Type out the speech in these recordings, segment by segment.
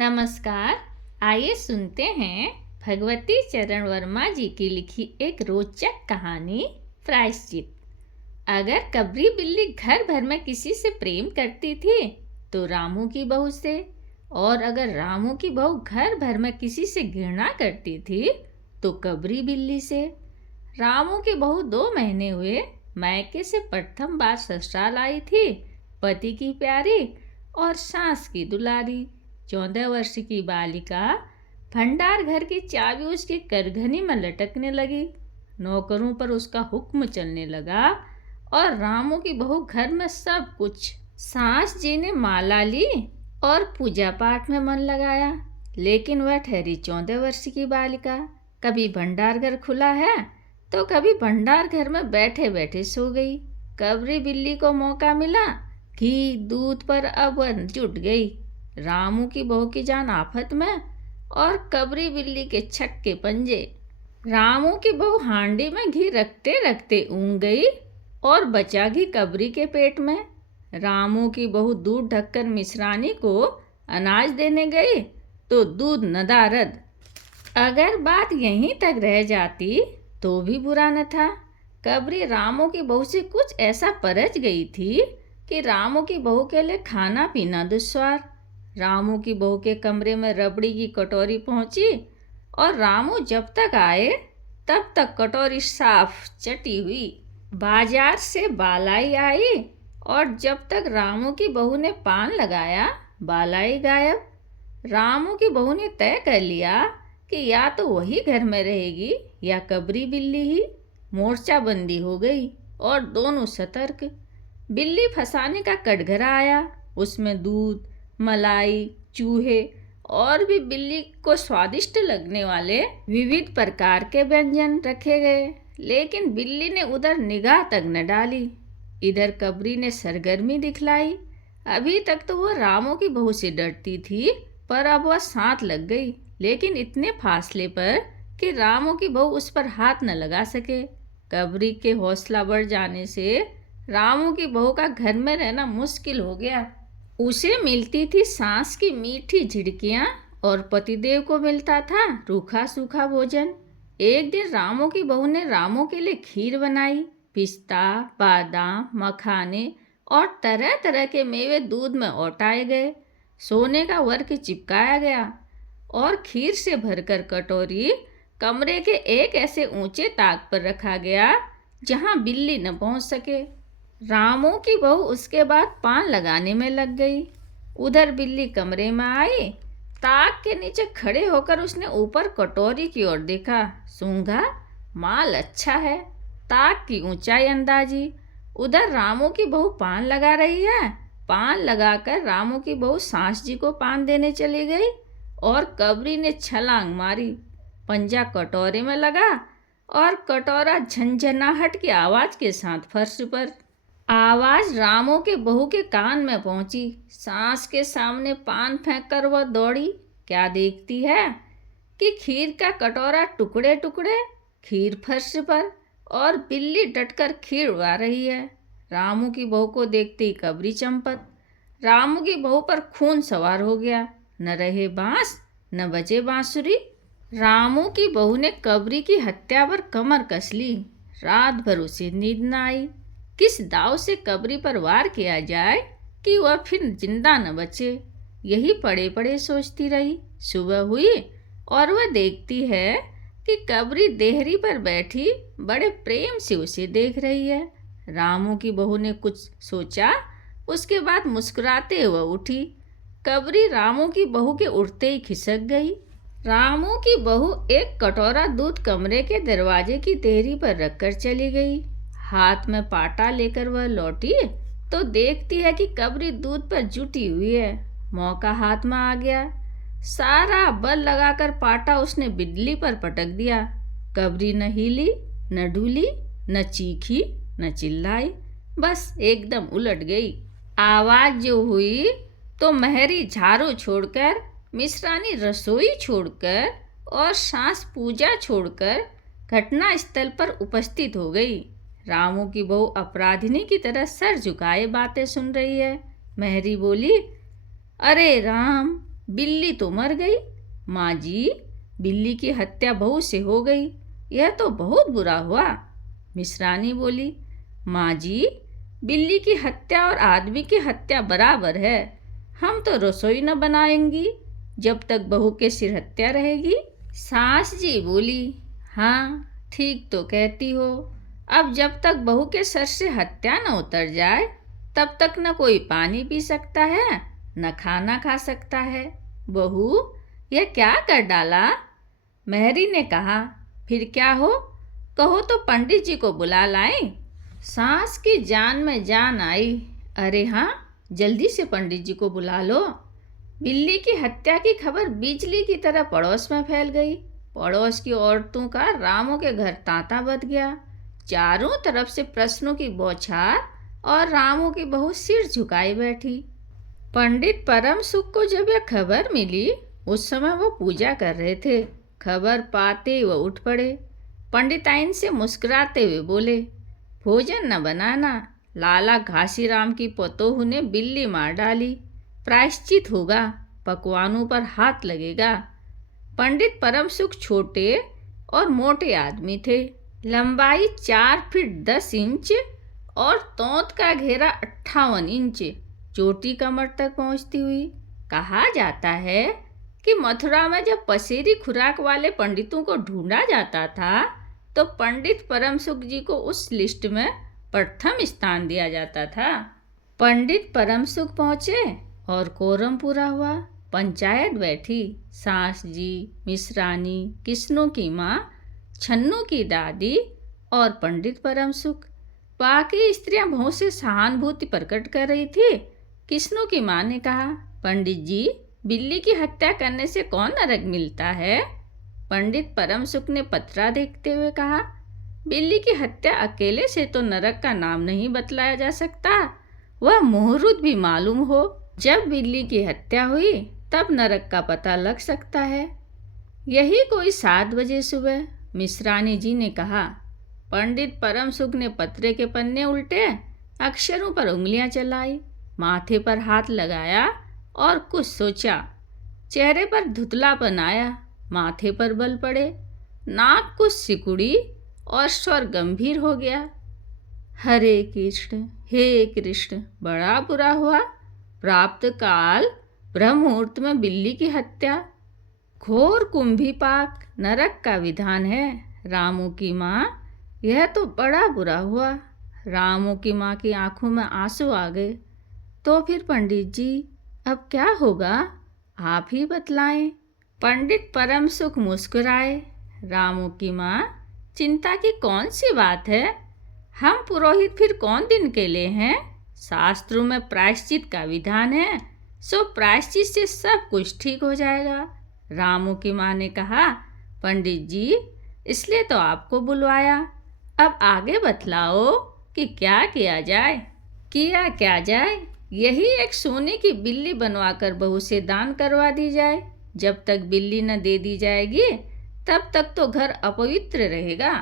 नमस्कार। आइए सुनते हैं भगवती चरण वर्मा जी की लिखी एक रोचक कहानी, प्रायश्चित। अगर कबरी बिल्ली घर भर में किसी से प्रेम करती थी तो रामू की बहू से, और अगर रामू की बहू घर भर में किसी से घृणा करती थी तो कबरी बिल्ली से। रामू की बहू 2 महीने हुए मायके से प्रथम बार ससुराल आई थी। पति की प्यारी और सास की दुलारी 14 वर्ष की बालिका भंडार घर की चाबी उसकी करघनी में लटकने लगी। नौकरों पर उसका हुक्म चलने लगा और रामू की बहू घर में सब कुछ। सास जी ने माला ली और पूजा पाठ में मन लगाया, लेकिन वह ठहरी 14 वर्ष की बालिका। कभी भंडार घर खुला है तो कभी भंडार घर में बैठे बैठे सो गई। कबरी बिल्ली को मौका मिला, घी दूध पर अब वह जुट गई। रामू की बहू की जान आफत में और कबरी बिल्ली के छक्के पंजे। रामू की बहू हांडी में घी रखते रखते ऊँग गई और बचा घी कबरी के पेट में। रामू की बहू दूध ढककर मिश्रानी को अनाज देने गई तो दूध नदारद। अगर बात यहीं तक रह जाती तो भी बुरा न था। कबरी रामू की बहू से कुछ ऐसा परच गई थी कि रामू की बहू के लिए खाना पीना दुश्वार। रामू की बहू के कमरे में रबड़ी की कटोरी पहुंची और रामू जब तक आए तब तक कटोरी साफ चटी हुई। बाजार से बालाई आई और जब तक रामू की बहू ने पान लगाया बालाई गायब। रामू की बहू ने तय कर लिया कि या तो वही घर में रहेगी या कबरी बिल्ली ही। मोर्चाबंदी हो गई और दोनों सतर्क। बिल्ली फंसाने का कटघरा आया, उसमें दूध, मलाई, चूहे और भी बिल्ली को स्वादिष्ट लगने वाले विविध प्रकार के व्यंजन रखे गए, लेकिन बिल्ली ने उधर निगाह तक न डाली। इधर कबरी ने सरगर्मी दिखलाई। अभी तक तो वह रामू की बहू से डरती थी, पर अब वह साथ लग गई, लेकिन इतने फासले पर कि रामू की बहू उस पर हाथ न लगा सके। कबरी के हौसला बढ़ जाने से रामू की बहू का घर में रहना मुश्किल हो गया। उसे मिलती थी सांस की मीठी झिड़कियाँ और पतिदेव को मिलता था रूखा सूखा भोजन। एक दिन रामू की बहू ने रामू के लिए खीर बनाई। पिस्ता, बादाम, मखाने और तरह तरह के मेवे दूध में औटाए गए। सोने का वर्क चिपकाया गया और खीर से भरकर कटोरी कमरे के एक ऐसे ऊंचे ताक पर रखा गया जहां बिल्ली न पहुंच सके। रामू की बहू उसके बाद पान लगाने में लग गई। उधर बिल्ली कमरे में आई। ताक के नीचे खड़े होकर उसने ऊपर कटोरी की ओर देखा। सूंघा, माल अच्छा है। ताक की ऊंचाई अंदाजी। उधर रामू की बहू पान लगा रही है। पान लगाकर रामू की बहू सास जी को पान देने चली गई और कबरी ने छलांग मारी। पंजा कटोरे में लगा और कटोरा झंझनाहट की आवाज के साथ फर्श पर। आवाज रामू के बहू के कान में पहुंची। सास के सामने पान फेंक कर वह दौड़ी। क्या देखती है कि खीर का कटोरा टुकड़े टुकड़े, खीर फर्श पर और बिल्ली डटकर खीर उड़ा रही है। रामू की बहू को देखते ही कबरी चंपत। रामू की बहू पर खून सवार हो गया। न रहे बांस न बजे बांसुरी। रामू की बहू ने कबरी की हत्या पर कमर कस ली। रात भर उसे नींद न आई। किस दाव से कबरी पर वार किया जाए कि वह फिर जिंदा न बचे, यही पड़े पड़े सोचती रही। सुबह हुई और वह देखती है कि कबरी देहरी पर बैठी बड़े प्रेम से उसे देख रही है। रामू की बहू ने कुछ सोचा, उसके बाद मुस्कुराते हुए उठी। कबरी रामू की बहू के उठते ही खिसक गई। रामू की बहू एक कटोरा दूध कमरे के दरवाजे की देहरी पर रखकर चली गई। हाथ में पाटा लेकर वह लौटी तो देखती है कि कबरी दूध पर जुटी हुई है। मौका हाथ में आ गया। सारा बल लगाकर पाटा उसने बिल्ली पर पटक दिया। कबरी न हिली, न ढूली, न चीखी, न चिल्लाई, बस एकदम उलट गई। आवाज जो हुई तो महरी झाड़ू छोड़कर, मिश्रानी रसोई छोड़कर और सास पूजा छोड़कर घटना स्थल पर उपस्थित हो गई। रामू की बहू अपराधिनी की तरह सर झुकाए बातें सुन रही है। महरी बोली, अरे राम, बिल्ली तो मर गई। माँ जी, बिल्ली की हत्या बहू से हो गई, यह तो बहुत बुरा हुआ। मिश्रानी बोली, माँ जी, बिल्ली की हत्या और आदमी की हत्या बराबर है। हम तो रसोई न बनाएंगी जब तक बहू के सिर हत्या रहेगी। सास जी बोली, हाँ ठीक तो कहती हो। अब जब तक बहू के सर से हत्या न उतर जाए तब तक न कोई पानी पी सकता है न खाना खा सकता है। बहू, यह क्या कर डाला? मेहरी ने कहा, फिर क्या हो, कहो तो पंडित जी को बुला लाएं। सास की जान में जान आई। अरे हाँ, जल्दी से पंडित जी को बुला लो। बिल्ली की हत्या की खबर बिजली की तरह पड़ोस में फैल गई। पड़ोस की औरतों का रामू के घर तांता बज गया। चारों तरफ से प्रश्नों की बौछार और रामू की बहू सिर झुकाई बैठी। पंडित परम सुख को जब यह खबर मिली, उस समय वो पूजा कर रहे थे। खबर पाते वो उठ पड़े। पंडिताइन से मुस्कुराते हुए बोले, भोजन न बनाना, लाला घासीराम की पतोहू ने बिल्ली मार डाली, प्रायश्चित होगा, पकवानों पर हाथ लगेगा। पंडित परम सुख छोटे और मोटे आदमी थे। लंबाई 4 फीट 10 इंच और तोंत का घेरा 58 इंच, चोटी कमर तक पहुंचती हुई। कहा जाता है कि मथुरा में जब पसेरी खुराक वाले पंडितों को ढूंढा जाता था तो पंडित परम सुख जी को उस लिस्ट में प्रथम स्थान दिया जाता था। पंडित परम सुख पहुँचे और कोरम पूरा हुआ। पंचायत बैठी। सास जी, मिश्रानी, किस्नों की माँ, छन्नू की दादी और पंडित परम सुख। बाकी स्त्रियां बहू से सहानुभूति प्रकट कर रही थी। किस्नों की माँ ने कहा, पंडित जी, बिल्ली की हत्या करने से कौन नरक मिलता है? पंडित परम सुख ने पत्रा देखते हुए कहा, बिल्ली की हत्या अकेले से तो नरक का नाम नहीं बतलाया जा सकता, वह मुहूर्त भी मालूम हो। जब बिल्ली की हत्या हुई तब नरक का पता लग सकता है। यही कोई 7 बजे सुबह। मिश्रानी जी ने कहा। पंडित परम सुख ने पत्रे के पन्ने उल्टे, अक्षरों पर उंगलियां चलाई, माथे पर हाथ लगाया और कुछ सोचा। चेहरे पर धुतलापन आया, माथे पर बल पड़े, नाक कुछ सिकुड़ी और स्वर गंभीर हो गया। हरे कृष्ण, हे कृष्ण, बड़ा बुरा हुआ। प्राप्त काल ब्रह्म मुहूर्त में बिल्ली की हत्या, घोर कुंभीपाक, नरक का विधान है। रामू की माँ, यह तो बड़ा बुरा हुआ। रामू की माँ की आंखों में आंसू आ गए। तो फिर पंडित जी, अब क्या होगा, आप ही बतलाएं। पंडित परम सुख मुस्कुराए। रामू की माँ, चिंता की कौन सी बात है, हम पुरोहित फिर कौन दिन के लिए हैं। शास्त्रों में प्रायश्चित का विधान है, सो प्रायश्चित से सब कुछ ठीक हो जाएगा। रामू की माँ ने कहा, पंडित जी, इसलिए तो आपको बुलवाया। अब आगे बतलाओ कि क्या किया जाए। किया क्या जाए, यही एक सोने की बिल्ली बनवाकर बहू से दान करवा दी जाए। जब तक बिल्ली न दे दी जाएगी तब तक तो घर अपवित्र रहेगा।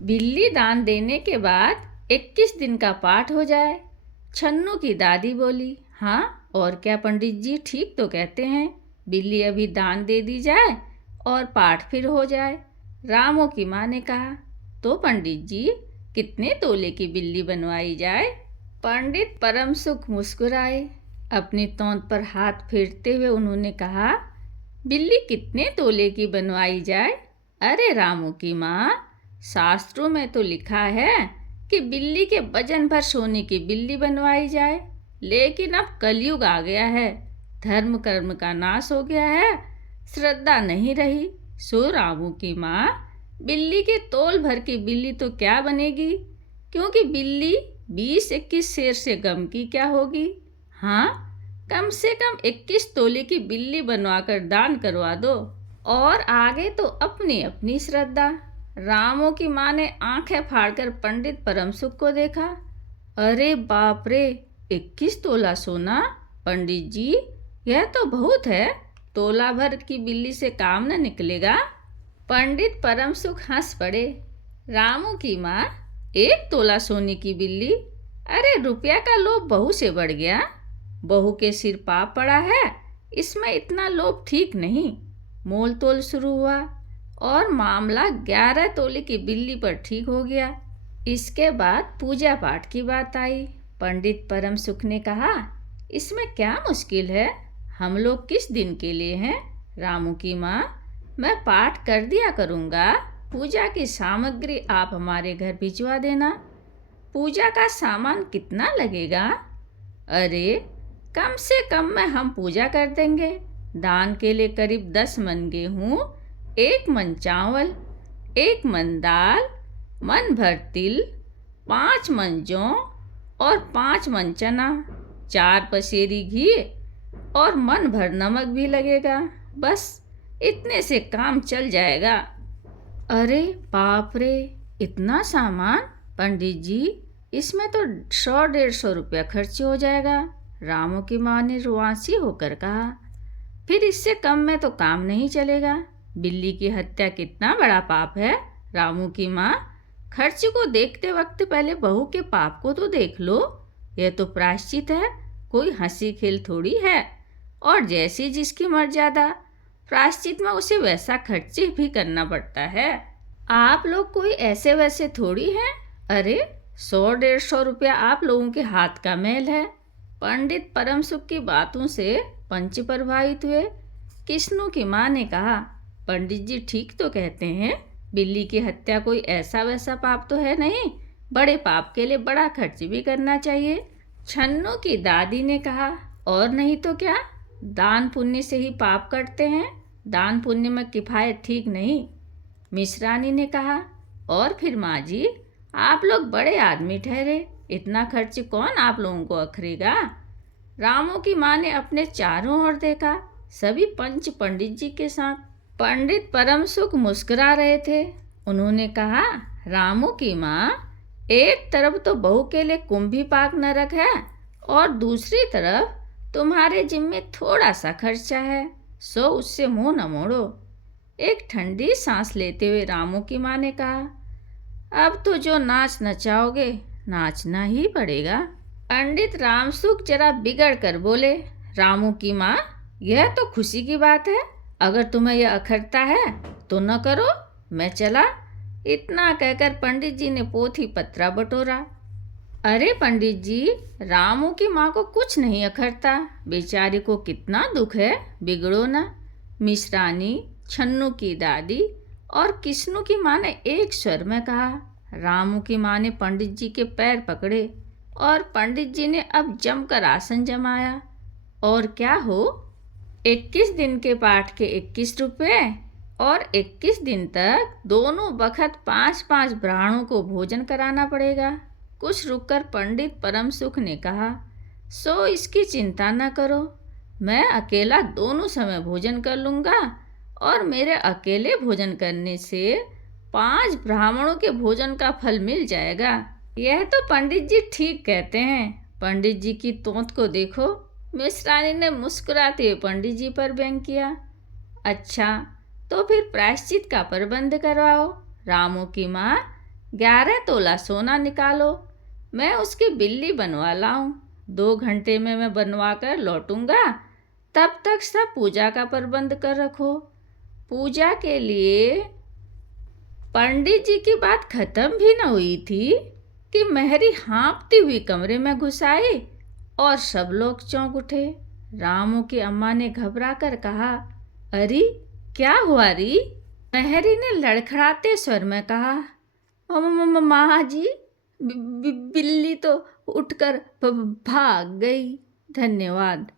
बिल्ली दान देने के बाद 21 दिन का पाठ हो जाए। छन्नू की दादी बोली, हाँ और क्या पंडित जी, ठीक तो कहते हैं, बिल्ली अभी दान दे दी जाए और पाठ फिर हो जाए। रामू की माँ ने कहा, तो पंडित जी, कितने तोले की बिल्ली बनवाई जाए। पंडित परम सुख मुस्कुराए। अपनी तौंद पर हाथ फेरते हुए उन्होंने कहा, बिल्ली कितने तोले की बनवाई जाए। अरे रामू की माँ, शास्त्रों में तो लिखा है कि बिल्ली के वजन भर सोने की बिल्ली बनवाई जाए, लेकिन अब कलयुग आ गया है, धर्म कर्म का नाश हो गया है, श्रद्धा नहीं रही। सो रामू की माँ, बिल्ली के तोल भर की बिल्ली तो क्या बनेगी, क्योंकि बिल्ली 20-21 शेर से कम की क्या होगी। हाँ, कम से कम 21 तोले की बिल्ली बनवाकर दान करवा दो, और आगे तो अपनी अपनी श्रद्धा। रामू की माँ ने आंखें फाड़कर पंडित परम सुख को देखा। अरे बाप रे, 21 तोला सोना, पंडित जी, यह तो बहुत है, तोला भर की बिल्ली से काम न निकलेगा। पंडित परम सुख हंस पड़े। रामू की माँ, 1 तोला सोने की बिल्ली, अरे रुपया का लोभ बहू से बढ़ गया। बहू के सिर पाप पड़ा है, इसमें इतना लोभ ठीक नहीं। मोल तोल शुरू हुआ और मामला 11 तोले की बिल्ली पर ठीक हो गया। इसके बाद पूजा पाठ की बात आई। पंडित परम सुख ने कहा, इसमें क्या मुश्किल है, हम लोग किस दिन के लिए हैं। रामू की माँ, मैं पाठ कर दिया करूँगा, पूजा की सामग्री आप हमारे घर भिजवा देना। पूजा का सामान कितना लगेगा? अरे कम से कम में हम पूजा कर देंगे। दान के लिए करीब 10 मन गेहूँ, 1 मन चावल, 1 मन दाल, मन भर तिल, 5 मन जौ और 5 मन चना, 4 पसेरी घी और मन भर नमक भी लगेगा। बस इतने से काम चल जाएगा। अरे बाप रे, इतना सामान! पंडित जी, इसमें तो 100-150 रुपया खर्च हो जाएगा। रामू की माँ ने रुआंसी होकर कहा। फिर इससे कम में तो काम नहीं चलेगा। बिल्ली की हत्या कितना बड़ा पाप है। रामू की माँ, खर्च को देखते वक्त पहले बहू के पाप को तो देख लो। यह तो प्रायश्चित है, कोई हंसी खेल थोड़ी है। और जैसी जिसकी मर्यादा, प्रायश्चित में उसे वैसा खर्च भी करना पड़ता है। आप लोग कोई ऐसे वैसे थोड़ी हैं। अरे 100-150 रुपया आप लोगों के हाथ का मैल है। पंडित परम सुख की बातों से पंच प्रभावित हुए। किस्नू की माँ ने कहा, पंडित जी ठीक तो कहते हैं, बिल्ली की हत्या कोई ऐसा वैसा पाप तो है नहीं, बड़े पाप के लिए बड़ा खर्च भी करना चाहिए। छन्नू की दादी ने कहा, और नहीं तो क्या, दान पुण्य से ही पाप कटते हैं, दान पुण्य में किफायत ठीक नहीं। मिश्रानी ने कहा, और फिर माँ जी, आप लोग बड़े आदमी ठहरे, इतना खर्च कौन आप लोगों को अखरेगा। रामू की माँ ने अपने चारों ओर देखा, सभी पंच पंडित जी के साथ। पंडित परम सुख मुस्कुरा रहे थे। उन्होंने कहा, रामू की माँ, एक तरफ तो बहू के लिए कुंभी पाक नरक है और दूसरी तरफ तुम्हारे जिम्मे थोड़ा सा खर्चा है, सो उससे मुंह न मोड़ो। एक ठंडी सांस लेते हुए रामू की माँ ने कहा, अब तो जो नाच नचाओगे नाचना ही पड़ेगा। पंडित रामसुख जरा बिगड़ कर बोले, रामू की माँ, यह तो खुशी की बात है, अगर तुम्हें यह अखरता है तो न करो, मैं चला। इतना कहकर पंडित जी ने पोथी पत्रा बटोरा। अरे पंडित जी, रामू की माँ को कुछ नहीं अखरता, बेचारी को कितना दुख है, बिगड़ो न। मिश्रानी, छन्नू की दादी और किस्नू की माँ ने एक स्वर में कहा। रामू की माँ ने पंडित जी के पैर पकड़े और पंडित जी ने अब जमकर आसन जमाया। और क्या हो, 21 दिन के पाठ के 21 रुपये और 21 दिन तक दोनों बखत 5-5 ब्राह्मणों को भोजन कराना पड़ेगा। कुछ रुककर पंडित परम सुख ने कहा, सो इसकी चिंता न करो, मैं अकेला दोनों समय भोजन कर लूँगा और मेरे अकेले भोजन करने से 5 ब्राह्मणों के भोजन का फल मिल जाएगा। यह तो पंडित जी ठीक कहते हैं। पंडित जी की तोंत को देखो। मिश्रानी ने मुस्कुराते हुए पंडित जी पर व्यंग किया। अच्छा, तो फिर प्रायश्चित का प्रबंध करवाओ। रामू की माँ, 11 तोला सोना निकालो, मैं उसकी बिल्ली बनवा लाऊं। 2 घंटे में मैं बनवा कर लौटूंगा, तब तक सब पूजा का प्रबंध कर रखो। पूजा के लिए पंडित जी की बात खत्म भी न हुई थी कि मेहरी हाँफती हुई कमरे में घुस आई और सब लोग चौंक उठे। रामू की अम्मा ने घबरा कर कहा, अरे क्या हुआ री? मेहरी ने लड़खड़ाते स्वर में कहा, माँ जी, बिल्ली तो उठकर भाग गई। धन्यवाद।